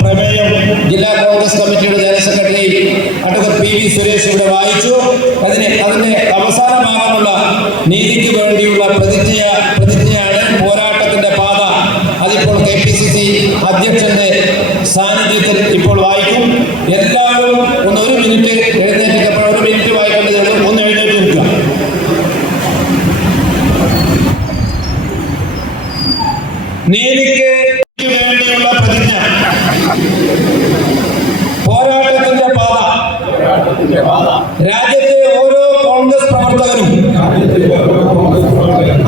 പ്രമേയം ജില്ലാ കോൺഗ്രസ് കമ്മിറ്റിയുടെ general secretary advocate P V Suresh ഇവിടെ വായിച്ചു. അതിന് അതിന്റെ അവസാനമാകാനുള്ള നീതിക്ക് വേണ്ടിയുള്ള പ്രതിജ്ഞ പ്രതിജ്ഞയാണ് പോരാട്ടത്തിന്റെ പാത. അതിപ്പോൾ കെ പി സി സി അധ്യക്ഷന്റെ സാന്നിധ്യത്തിൽ ഇപ്പോൾ വായിക്കും. എല്ലാവരും ഒന്ന് ഒരു മിനിറ്റ് എഴുന്നേറ്റപ്പോൾ ഒരു മിനിറ്റ് വായിക്കേണ്ടതേ ഉള്ളൂ ഒന്ന് എഴുന്നേറ്റ് നിൽക്കുക നീതിക്ക് വേണ്ടിയുള്ള പ്രതിജ്ഞ പോരാട്ടത്തിന്റെ പാത രാജ്യത്തെ ഓരോ കോൺഗ്രസ് പ്രവർത്തകനും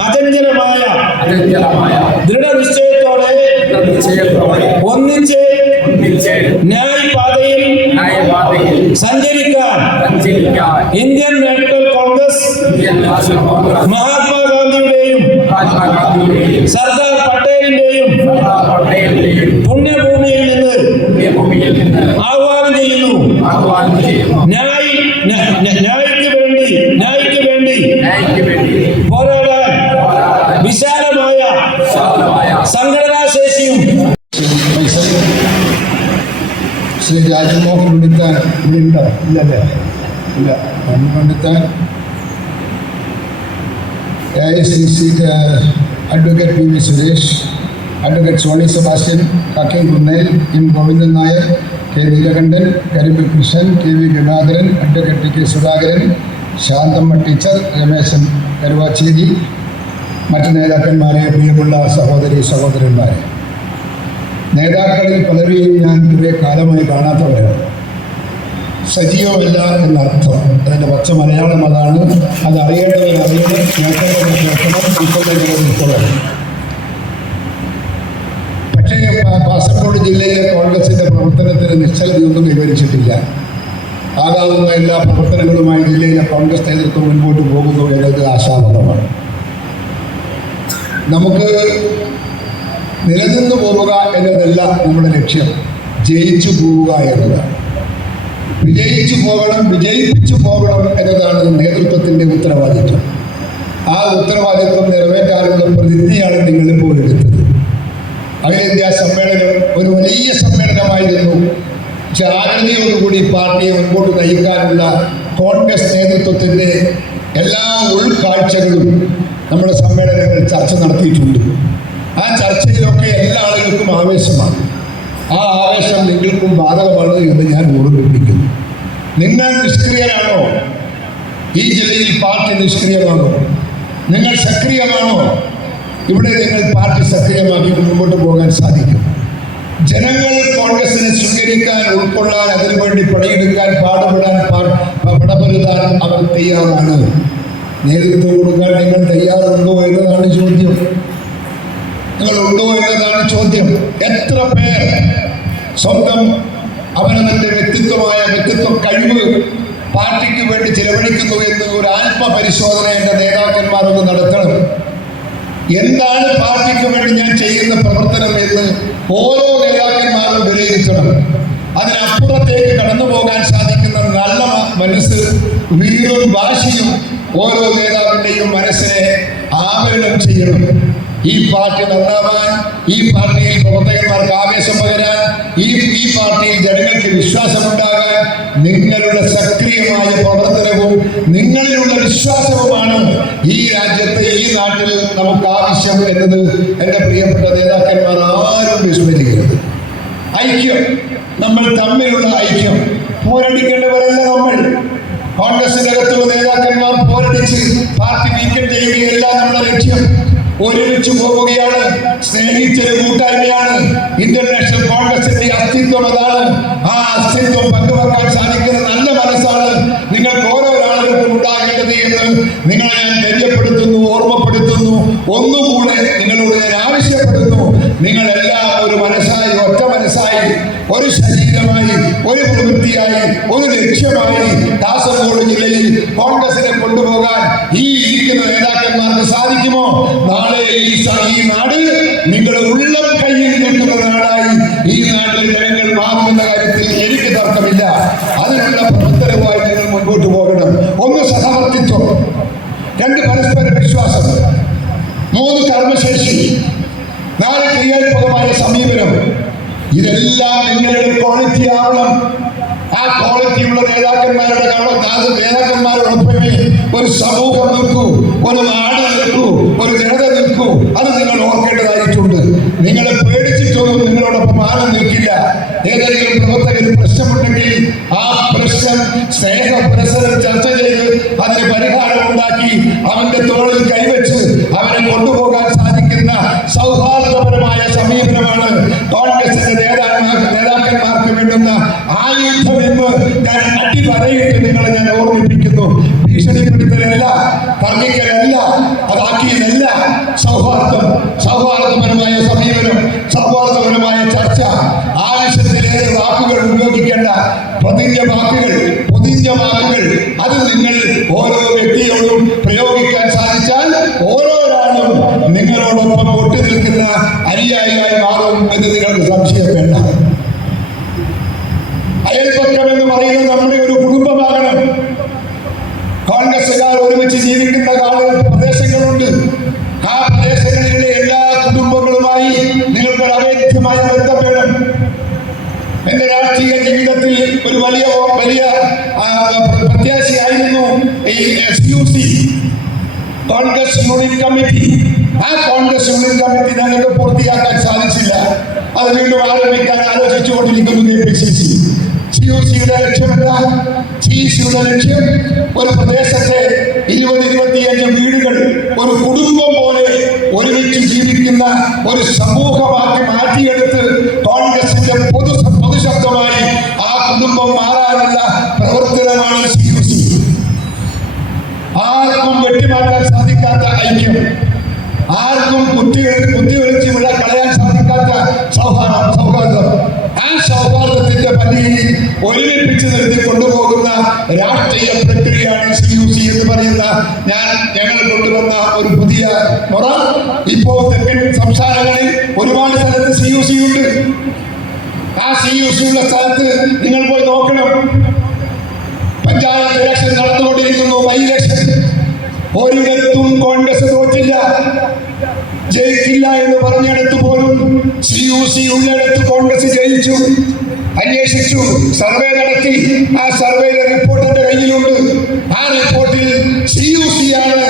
അചഞ്ചലമായ ദൃഢനിശ്ചയത്തോടെ ഒന്നിച്ച് ന്യായ് പാതയിൽ സഞ്ചരിക്കാൻ Indian national Congress മഹാത്മാഗാന്ധിയുടെയും Sardar Unnithan A I C C advocate P V Suresh advocate Sony Sebastian Kakkan Kunnel M Govindan Nair K Neelakantan Karimbu Krishnan K V Gangadharan advocate T K Sudhakaran Shanthamma teacher Ramesan Karuvacheri മറ്റ് നേതാക്കന്മാരെ പ്രിയമുള്ള സഹോദരി സഹോദരന്മാരെ. നേതാക്കളിൽ പലരെയും ഞാൻ കുറേ കാലമായി കാണാത്തവരാണ്. സജീവമല്ല എന്നർത്ഥം അതിന്റെ പച്ച മലയാളം അതാണ്. അത് അറിയേണ്ടവർ അറിയണം. കേൾക്കേണ്ടവർ കേൾക്കണം. ഉൾക്കൊള്ളേണ്ടവർ ഉൾക്കൊള്ളണം. പക്ഷേ കാസർഗോഡ് ജില്ലയിലെ കോൺഗ്രസിന്റെ പ്രവർത്തനത്തിന് നിശ്ചലതയൊന്നും വിവരിച്ചിട്ടില്ല. ആകാവുന്ന എല്ലാ പ്രവർത്തനങ്ങളുമായി ജില്ലയിലെ കോൺഗ്രസ് നേതൃത്വം മുൻപോട്ട് പോകുന്നു എന്നത് ആശാവഹമാണ് നമുക്ക് നിലനിന്നു പോവുക എന്നതല്ല നമ്മുടെ ലക്ഷ്യം. ജയിച്ചു പോവുക എന്നതാണ് വിജയിച്ചു പോകണം വിജയിപ്പിച്ചു പോകണം എന്നതാണ് നേതൃത്വത്തിന്റെ ഉത്തരവാദിത്വം. ആ ഉത്തരവാദിത്വം നിറവേറ്റാനുള്ള പ്രതിജ്ഞയാണ് നിങ്ങളിപ്പോൾ എടുത്തത്. അഖിലേന്ത്യാ സമ്മേളനം ഒരു വലിയ സമ്മേളനമായിരുന്നു. ജാഗ്രതയോടുകൂടി പാർട്ടിയെ മുൻപോട്ട് നയിക്കാനുള്ള കോൺഗ്രസ് നേതൃത്വത്തിന്റെ എല്ലാ ഉൾക്കാഴ്ചകളും നമ്മുടെ സമ്മേളനങ്ങൾ ചർച്ച നടത്തിയിട്ടുണ്ട്. ആ ചർച്ചയിലൊക്കെ എല്ലാ ആളുകൾക്കും ആവേശമാണ്. ആ ആവേശം നിങ്ങൾക്കും ബാധകമാണ് എന്ന് ഞാൻ ഓർമ്മിപ്പിക്കുന്നു. നിങ്ങൾ നിഷ്ക്രിയരാണോ? ഈ ജില്ലയിൽ പാർട്ടി നിഷ്ക്രിയമാണോ? നിങ്ങൾ സക്രിയമാണോ? ഇവിടെ നിങ്ങൾ പാർട്ടി സക്രിയമാക്കി മുമ്പോട്ട് പോകാൻ സാധിക്കും. ജനങ്ങൾ കോൺഗ്രസിനെ സ്വീകരിക്കാൻ ഉൾക്കൊള്ളാൻ അതിനുവേണ്ടി പണിയെടുക്കാൻ പാടുപെടാൻ പടപെടുത്താൻ അവർ തയ്യാറാണ്. നേതൃത്വം കൊടുക്കാൻ നിങ്ങൾ തയ്യാറുണ്ടോ എന്നതാണ് ചോദ്യം. നിങ്ങൾ ഉണ്ടോ എന്നതാണ് ചോദ്യം. എത്ര പേർ സ്വന്തം അവനവന്റെ വ്യക്തിത്വമായ വ്യക്തിത്വ കഴിവ് പാർട്ടിക്ക് വേണ്ടി ചിലവഴിക്കുന്നു എന്ന് ഒരു ആത്മപരിശോധന എന്റെ നേതാക്കന്മാരൊന്ന് നടത്തണം. എന്താണ് പാർട്ടിക്ക് വേണ്ടി ഞാൻ ചെയ്യുന്ന പ്രവർത്തനം എന്ന് ഓരോ നേതാക്കന്മാരും വിലയിരുത്തണം. അതിനപ്പുറത്തേക്ക് കടന്നു പോകാൻ സാധിക്കുന്ന നല്ല മനസ്സ് വീറും വാശിയും ഓരോ നേതാവിന്റെയും മനസ്സിനെ ആവരണം ചെയ്യണം. ഈ പാർട്ടി നന്നാവാൻ ഈ പാർട്ടിയിൽ പ്രവർത്തകന്മാർക്ക് ആവേശം പകരാൻ ഈ ഈ പാർട്ടിയിൽ ജനങ്ങൾക്ക് വിശ്വാസമുണ്ടാകാൻ നിങ്ങളുടെ സക്രിയമായ പ്രവർത്തനവും നിങ്ങളിലുള്ള വിശ്വാസവുമാണ് ഈ രാജ്യത്തെ ഈ നാട്ടിൽ നമുക്ക് ആവശ്യം എന്നത്. എന്റെ പ്രിയപ്പെട്ട നേതാക്കന്മാർ ആരും വിസ്മരിക്കരുത്. ഐക്യം നമ്മൾ തമ്മിലുള്ള ഐക്യം. പോരടിക്കേണ്ടവരല്ല നമ്മൾ. കോൺഗ്രസിനകത്തുള്ള നേതാക്കന്മാർ പോരടിച്ച് പാർട്ടി നീക്കം ചെയ്യുകയല്ല നമ്മുടെ ലക്ഷ്യം. ഒരുമിച്ചു പോവുകയാണ്. സ്നേഹിച്ചൊരു കൂട്ടായ്മയാണ്. ഇന്ത്യൻ നാഷണൽ കോൺഗ്രസിന്റെ അസ്തിത്വം അതാണ്. ആ അസ്തിത്വം പങ്കുവെക്കാൻ സാധിക്കുന്ന നല്ല മനസ്സാണ് നിങ്ങൾ ഓരോ ആളുകൾക്കും ഉണ്ടാകേണ്ടത് എന്ന് നിങ്ങളെ ഞാൻ ധൈര്യപ്പെടുത്തുന്നു ഓർമ്മപ്പെടുത്തുന്നു. ഒന്നും കർമ്മശേഷി നാല് ക്രിയാത്മകമായ സമീപനം. ഇതെല്ലാം നിങ്ങളുടെ ക്വാളിറ്റി ആവണം. ആ ക്വാളിറ്റി ഉള്ള നേതാക്കന്മാരുടെ അത് നേതാക്കന്മാരോടൊപ്പമേ ഒരു സമൂഹം നിൽക്കൂ ഒരു നാട് നിൽക്കൂ ഒരു ജനത നിൽക്കൂ. അത് നിങ്ങൾ ഓർക്കേണ്ടതായിട്ടുണ്ട്. നിങ്ങളെ പേടിച്ചിട്ടൊന്നും നിങ്ങളോടൊപ്പം ആരും നിൽക്കില്ല. ഏതെങ്കിലും പ്രവർത്തകന് പ്രശ്നമുണ്ടെങ്കിൽ ആ പ്രശ്നം സ്നേഹ പ്രസരം ചർച്ച ചെയ്ത് അതിന് പരിഹാരം ഉണ്ടാക്കി അവന്റെ തോളിൽ അനുയായിയായി മാറും എന്ന് നിങ്ങൾക്ക് സംശയം അയൽപക്കം എന്ന് പറയുന്നത് നമ്മുടെ ഒരു കുടുംബമാകണം. കോൺഗ്രസുകാർ ഒരുമിച്ച് ജീവിക്കുന്ന കാല പ്രദേശങ്ങളുണ്ട്. ആ പ്രദേശങ്ങളിലെ എല്ലാ കുടുംബങ്ങളുമായി നിങ്ങൾക്ക് അവേദ്യമായ ബന്ധം വേണം എന്റെ രാഷ്ട്രീയ ജീവിതത്തിൽ ഒരു വലിയ വലിയ പ്രത്യാശയായിരുന്നു ഈ S U Congress unit committee. ആ കോൺഗ്രസ് യൂണിയൻ കമ്മിറ്റി ഞങ്ങൾക്ക് പൂർത്തിയാക്കാൻ സാധിച്ചില്ല. അത് വീണ്ടും ആരംഭിക്കാൻ ആലോചിച്ചുകൊണ്ടിരിക്കുന്നു K P C C. C ലക്ഷ്യം ഒരു പ്രദേശത്തെ ഇരുപത് ഇരുപത്തിയഞ്ച് വീടുകൾ ഒരു കുടുംബം പോലെ ഒരുമിച്ച് ജീവിക്കുന്ന ഒരു സമൂഹമാക്കി മാറ്റിയെടുത്ത് കോൺഗ്രസിന്റെ പൊതു പൊതുശബ്ദമായി ആ കുടുംബം മാറാനുള്ള പ്രവർത്തനമാണ് സി യു സി. ആർക്കും വെട്ടിമാറ്റാൻ സാധിക്കാത്ത ഐക്യം. ആർക്കും കുത്തി കുത്തി ഒളിച്ച് വിള കളയാൻ സാധിക്കാത്ത സൗഹാർദ്ദം സൗഹാർദ്ദം. ആ സൗഹാർദ്ദത്തിന്റെ പരിധിയിൽ ഒരുമിപ്പിച്ച് നിർത്തി കൊണ്ടുപോകുന്ന രാഷ്ട്രീയ പ്രക്രിയയാണ് സി യു സി എന്ന് പറയുന്ന ഞാൻ ഞങ്ങൾ കൊണ്ടുവന്ന ഒരു പുതിയ മുറ. ഇപ്പോൾ തെക്കൻ സംസ്ഥാനങ്ങളിൽ ഒരുപാട് സ്ഥലത്ത് സി യു സി ഉണ്ട്. ആ സി യു സി ഉള്ള സ്ഥലത്ത് നിങ്ങൾ പോയി നോക്കണം. പഞ്ചായത്ത് ഇലക്ഷൻ നടന്നുകൊണ്ടിരിക്കുന്നു. By election. ഒരിടത്തും കോൺഗ്രസ് തോറ്റില്ല ജയിക്കില്ല എന്ന് പറഞ്ഞിടത്ത് പോലും സി യു സി ഉള്ളിടത്ത് കോൺഗ്രസ് ജയിച്ചു. അന്വേഷിച്ചു. സർവേ നടത്തി. ആ സർവേയിലെ റിപ്പോർട്ട് എന്റെ കയ്യിലുണ്ട്. ആ റിപ്പോർട്ടിൽ സി യു സി ആണ്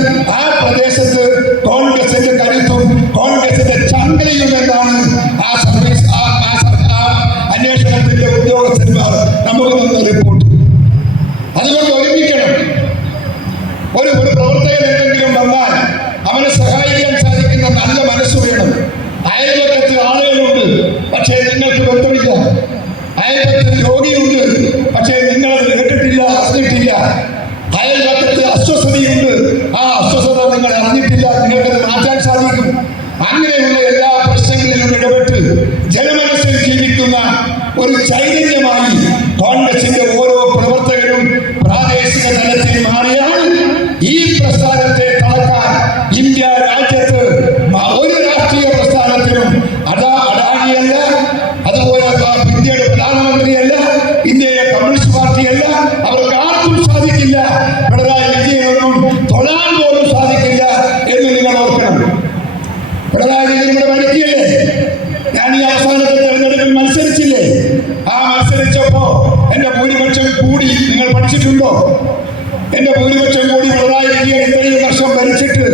എന്റെ ഭൂരിപക്ഷം കൂടി പിണറായി വിജയൻ ഇത്രയും വർഷം ഭരിച്ചിട്ട്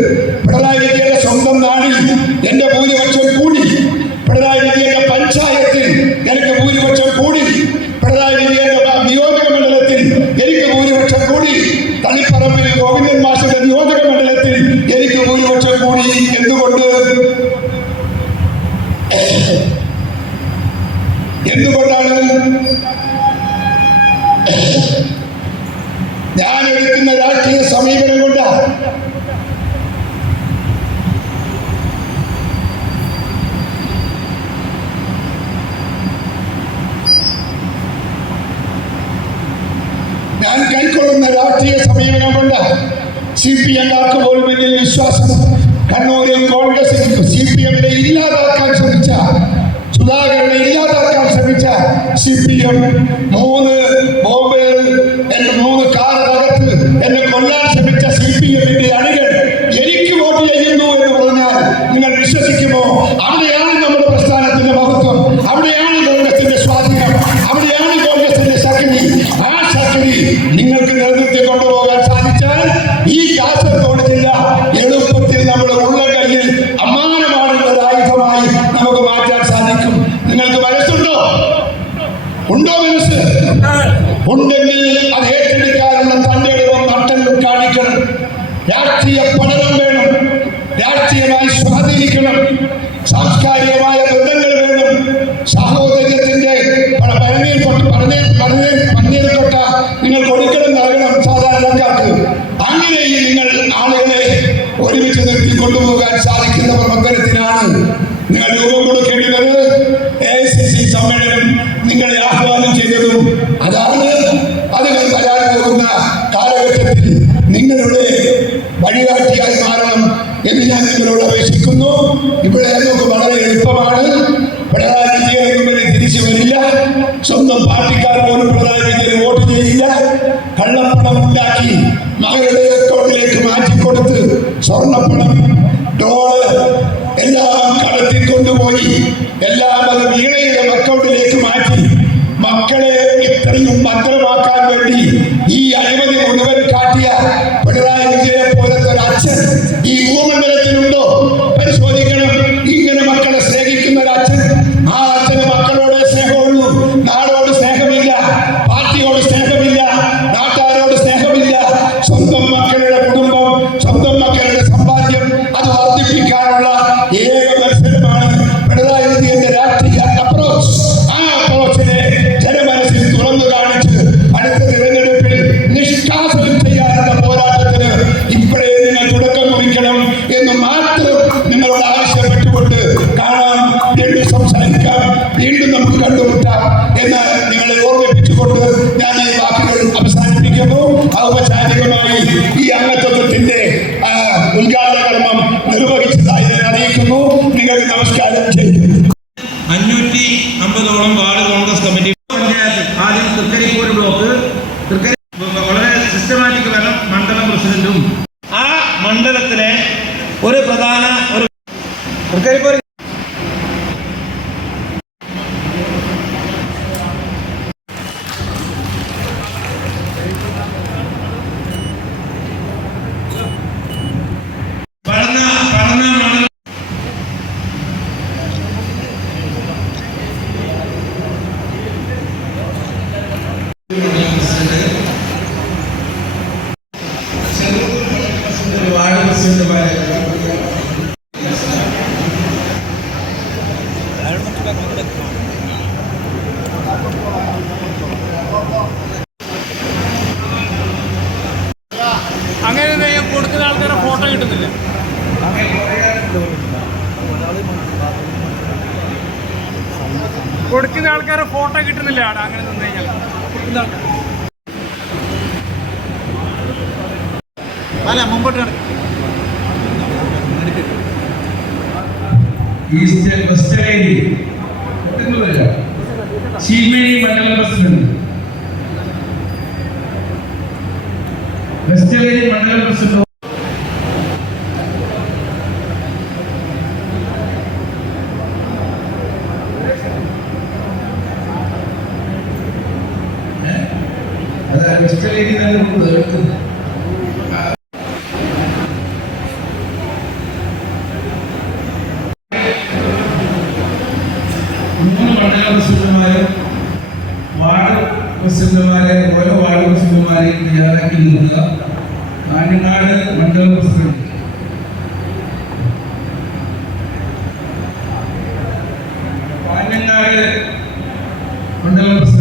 പിണറായി വിജയന്റെ സ്വന്തം നാടിൽ എന്റെ ഭൂരിപക്ഷം കൂടി പിണറായി വിജയന്റെ പഞ്ചായത്തിൽ എനിക്ക് ഭൂരിപക്ഷം കൂടി പിണറായി വിജയന്റെ നിയോജക മണ്ഡലത്തിൽ എനിക്ക് ഭൂരിപക്ഷം കൂടി തളിപ്പറമ്പിൽ ഗോവിന്ദൻ മാഷിന്റെ നിയോജക മണ്ഡലത്തിൽ എനിക്ക് ഭൂരിപക്ഷം കൂടി എന്തുകൊണ്ട് എന്തുകൊണ്ടാണ് ഞാൻ എടുക്കുന്ന രാഷ്ട്രീയ സമീപനം കൊണ്ട്. ഞാൻ കൈക്കൊള്ളുന്ന രാഷ്ട്രീയ സമീപനം കൊണ്ട്. സി പി എംകാർക്ക് പോലും വിശ്വാസം. കണ്ണൂരിൽ കോൺഗ്രസ് സി പി എമ്മിനെ ഇല്ലാതാക്കാൻ ശ്രമിച്ച സുധാകരനെ ഇല്ലാതാക്കാൻ ശ്രമിച്ച സി പി എം മൂന്ന് ഉണ്ടെങ്കിൽ അത് ഏറ്റെടുക്കാനുള്ള തന്റെ ഇടവും നട്ടലും കാണിക്കണം. രാഷ്ട്രീയ പഠനം വേണം. രാഷ്ട്രീയമായി സ്വാധീനിക്കണം. സാംസ്കാരികമായ ബന്ധങ്ങൾ വേണം. സഹോദര്യത്തിന്റെ പരനീർപ്പെട്ട പരനീർ പരനീർ പന്നീർപ്പെട്ട നിങ്ങൾ കൊടുക്കണം നൽകണം സാധാരണക്കാർക്ക് അങ്ങനെ നിങ്ങൾ ആളുകളെ ഒരുമിച്ച് നിർത്തി കൊണ്ടുപോകാൻ സാധിക്കുന്നവർ പ്രവർത്തനത്തിനാണ് ഇത്രയും ഭദ്രമാക്കാൻ വേണ്ടി ഈ അഴിമതി മുഴുവൻ കാട്ടിയ പിണറായി വിജയനെ പോലത്തെ ഒരു അച്ഛൻ ഈ ഭൂമണ്ഡലത്തിലുണ്ടോ കൊടുക്കുന്ന ആൾക്കാരെ ഫോട്ടോ കിട്ടുന്നില്ല അങ്ങനെ നിന്ന് കഴിഞ്ഞാൽ. കൊടുക്കുന്ന ആൾക്കാർ അല്ല മുമ്പോട്ട് മണ്ഡലം പ്രസിഡന്റ് വെസ്റ്റേരി മണ്ഡലം പ്രസിഡന്റ് അതാ വെസ്റ്റേരി തന്നെ എടുക്കുന്നത് മൂന്ന് മണ്ഡല പ്രസിഡന്റുമാരും വാർഡ് പ്രസിഡന്റുമാരെ ഓരോ വാർഡ് പ്രസിഡന്റുമാരെയും പ്രസിഡന്റ് കാഞ്ഞങ്ങാട് മണ്ഡലം പ്രസിഡന്റ്